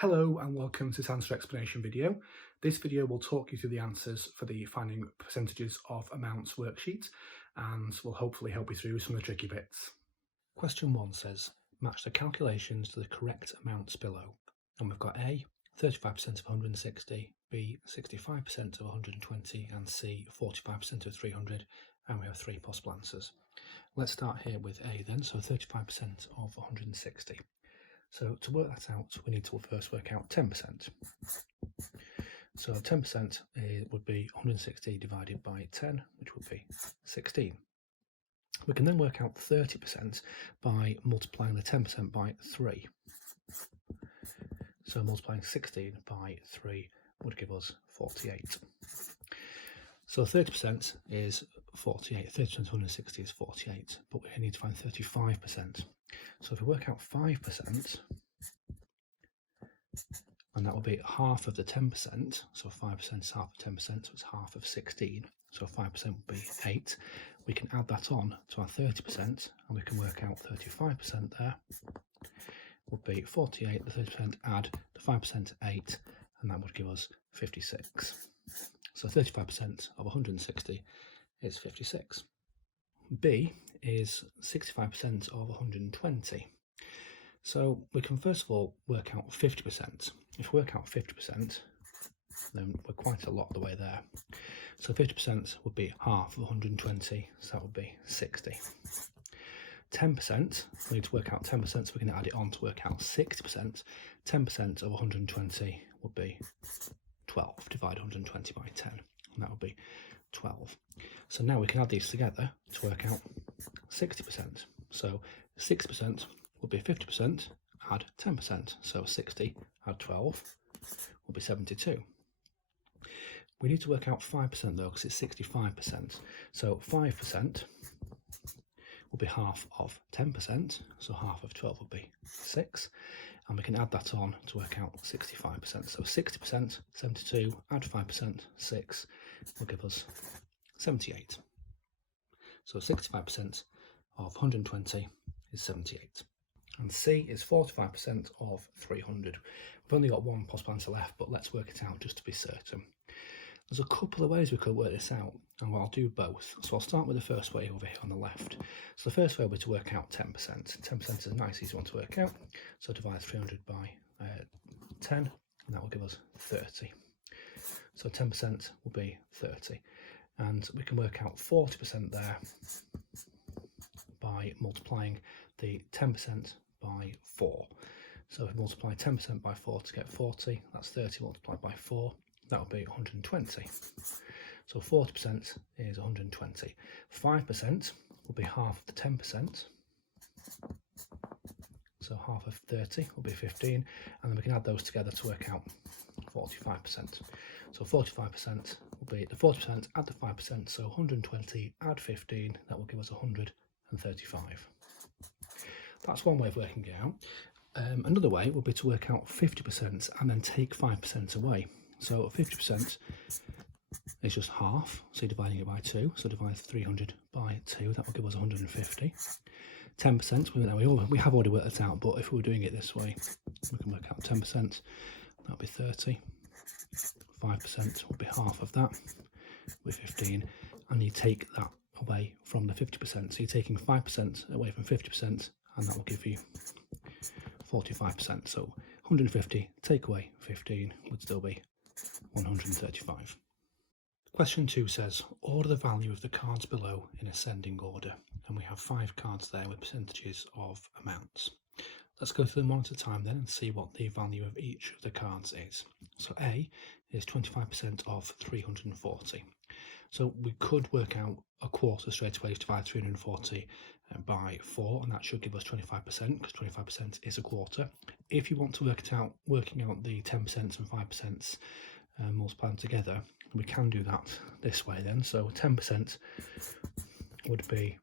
Hello and welcome to this answer explanation video. This video will talk you through the answers for the finding percentages of amounts worksheet and will hopefully help you through some of the tricky bits. Question 1 says, match the calculations to the correct amounts below. And we've got A, 35% of 160, B, 65% of 120, and C, 45% of 300, and we have three possible answers. Let's start here with A then, so 35% of 160. So to work that out, we need to first work out 10%. So 10% would be 160 divided by 10, which would be 16. We can then work out 30% by multiplying the 10% by 3. So multiplying 16 by 3 would give us 48. So 30% is 48, 30% of 160 is 48, but we need to find 35%. So if we work out 5%, and that will be half of the 10%, so 5% is half of 10%, so it's half of 16, so 5% would be 8. We can add that on to our 30%, and we can work out 35% there would be 48, the 30% add the 5% 8, and that would give us 56. So 35% of 160 is 56. B is 65% of 120. So we can first of all work out 50%. If we work out 50%, then we're quite a lot of the way there. So 50% would be half of 120, so that would be 60. 10%, we need to work out 10%, so we can add it on to work out 60%. 10% of 120 would be 12, divide 120 by 10, and that would be 12. So now we can add these together to work out 60%. So 6% would be 50%, add 10%. So 60 add 12 will be 72. We need to work out 5% though, because it's 65%. So 5% will be half of 10%. So half of 12 would be 6. And we can add that on to work out 65%. So 60%, 72, add 5%, 6 will give us 78. So 65% of 120 is 78. And C is 45% of 300. We've only got one possible answer left, but let's work it out just to be certain. There's a couple of ways we could work this out, and I'll do both. So I'll start with the first way over here on the left. So the first way will be to work out 10%. 10% is a nice easy one to work out. So divide 300 by 10, and that will give us 30. So 10% will be 30. And we can work out 40% there by multiplying the 10% by 4. So if we multiply 10% by 4 to get 40, that's 30 multiplied by 4, that would be 120. So 40% is 120. 5% will be half of the 10%. So half of 30 will be 15, and then we can add those together to work out 45%. So 45% will be the 40% add the 5%, so 120 add 15, that will give us 135. That's one way of working it out. Another way would be to work out 50% and then take 5% away. So 50% is just half, so you're dividing it by 2, so divide 300 by 2, that will give us 150. 10%, we have already worked that out, but if we were doing it this way, we can work out 10%, that would be 30. 5% would be half of that, with 15, and you take that away from the 50%. So you're taking 5% away from 50%, and that will give you 45%. So 150 take away 15 would still be 135. Question 2 says, order the value of the cards below in ascending order. And we have 5 cards there with percentages of amounts. Let's go through them one at a time then and see what the value of each of the cards is. So A is 25% of 340. So we could work out a quarter straight away to divide 340 by 4, and that should give us 25%, because 25% is a quarter. If you want to work it out, working out the 10% and 5% multiply them together, we can do that this way then. So 10% would be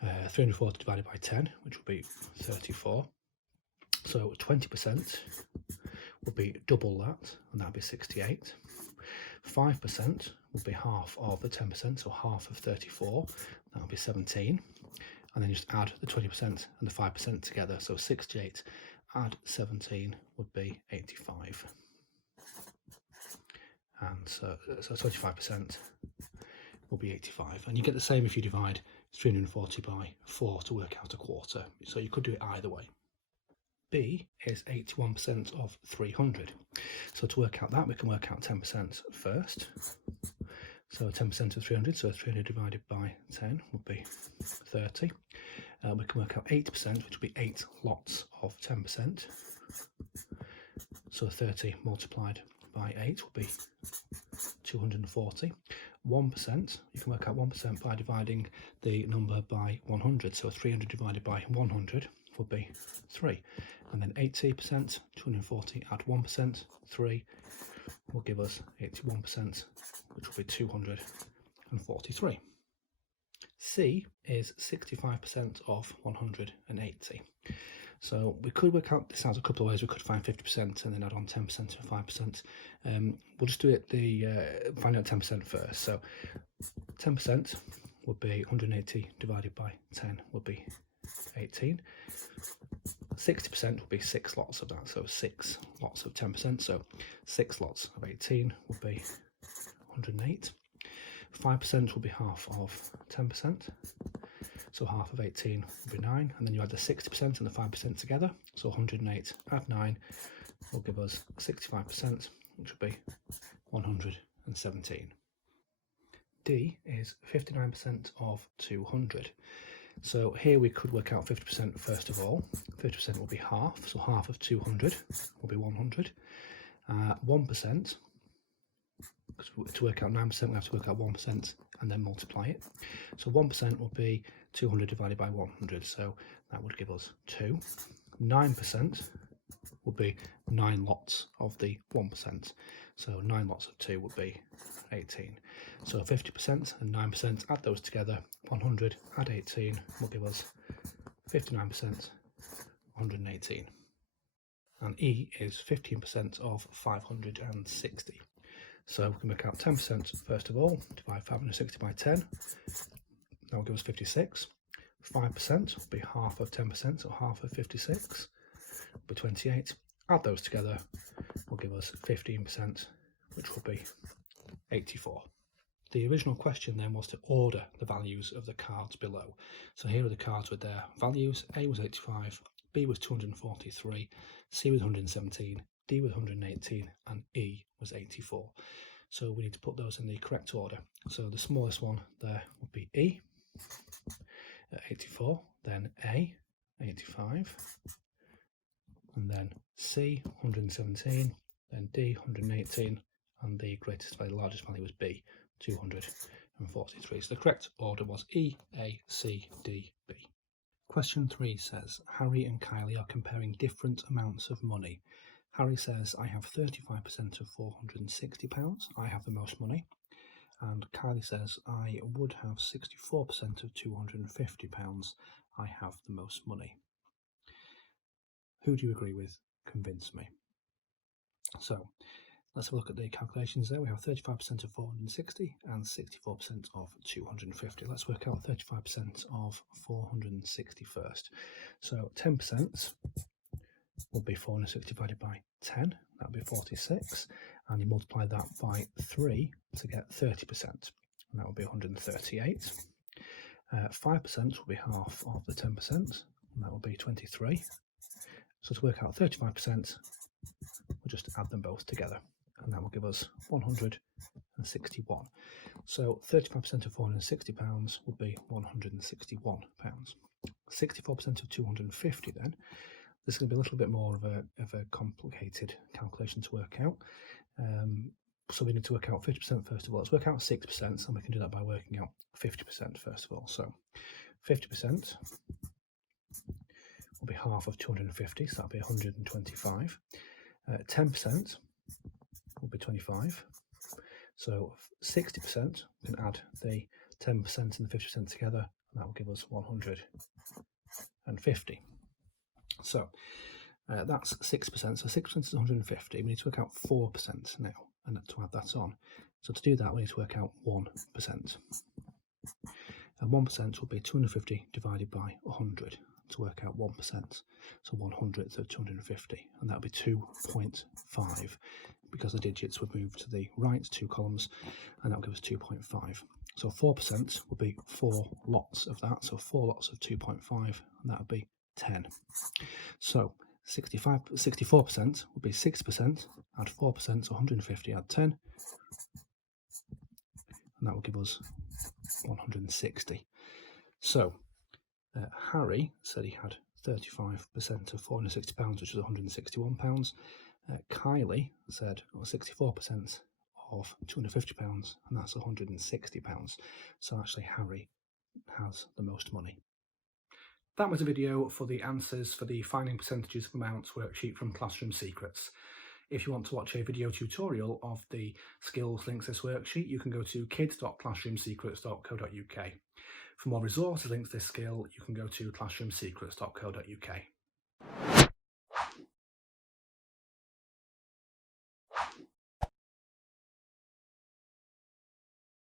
340 divided by 10, which would be 34. So 20% would be double that, and that would be 68. 5% would be half of the 10%, so half of 34, that would be 17. And then just add the 20% and the 5% together, so 68 add 17 would be 85. And so 25% will be 85. And you get the same if you divide 340 by 4 to work out a quarter. So you could do it either way. B is 81% of 300. So to work out that, we can work out 10% first. So 10% of 300, so 300 divided by 10 would be 30. We can work out 8%, which would be 8 lots of 10%. So 30 multiplied by 8 would be 240. 1%, you can work out 1% by dividing the number by 100. So 300 divided by 100 would be 3. And then 80%, 240, add 1%, 3 will give us 81%, which will be 243. C is 65% of 180. So we could work out this out a couple of ways. We could find 50% and then add on 10% and 5%. We'll just do it find out 10% first. So 10% would be 180 divided by 10 would be 18. 60% would be 6 lots of that, so 6 lots of 10%. So 6 lots of 18 would be 108. 5% will be half of 10%. So half of 18 will be 9, and then you add the 60% and the 5% together. So 108 add 9 will give us 65%, which will be 117. D is 59% of 200. So here we could work out 50% first of all. 50% will be half, so half of 200 will be 100. 1%, because to work out 9% we have to work out 1% and then multiply it. So 1% will be 200 divided by 100, so that would give us 2. 9% will be 9 lots of the 1%, so 9 lots of 2 would be 18. So 50% and 9%, add those together, 100 add 18 will give us 59%, 118. And E is 15% of 560. So we can work out 10% first of all, divide 560 by 10, that will give us 56. 5% will be half of 10%, so half of 56 will be 28. Add those together will give us 15%, which will be 84. The original question then was to order the values of the cards below. So here are the cards with their values. A was 85, B was 243, C was 117, D was 118, and E was 84. So we need to put those in the correct order. So the smallest one there would be E at 84, then A 85, and then C 117, then D 118, and the greatest value, the largest value was B 243. So the correct order was E, A, C, D, B. Question 3 says, Harry and Kylie are comparing different amounts of money. Harry says, I have 35% of £460, I have the most money. And Kylie says, I would have 64% of £250, I have the most money. Who do you agree with? Convince me. So let's have a look at the calculations there. We have 35% of 460 and 64% of 250. Let's work out 35% of 460 first. So 10% would be 460 divided by 10, that would be 46, and you multiply that by 3 to get 30%, and that would be 138. 5% will be half of the 10%, and that would be 23. So to work out 35%, we'll just add them both together, and that will give us 161. So 35% of £460 would be £161. 64% of 250 then, this is going to be a little bit more of a complicated calculation to work out. So we need to work out 50% first of all. Let's work out 6%, and we can do that by working out 50% first of all. So 50% will be half of 250, so that'll be 125. 10% will be 25. So 60%, we can add the 10% and the 50% together, and that will give us 150. So that's 6%. So 6% is 150. We need to work out 4% now, and to add that on. So to do that, we need to work out 1%. And 1% will be 250 divided by 100. to work out 1%. So 100th of 250, and that would be 2.5, because the digits would move to the right 2 columns, and that would give us 2.5. So 4% would be 4 lots of that, so 4 lots of 2.5, and that would be 10. So 64% would be 6%, add 4%, so 150, add 10, and that would give us 160. So Harry said he had 35% of £460, which is £161. Kylie said 64% of £250, and that's £160. So actually Harry has the most money. That was a video for the answers for the Finding Percentages of Amounts worksheet from Classroom Secrets. If you want to watch a video tutorial of the skills links to this worksheet, you can go to kids.classroomsecrets.co.uk. For more resources linked to this skill, you can go to classroomsecrets.co.uk.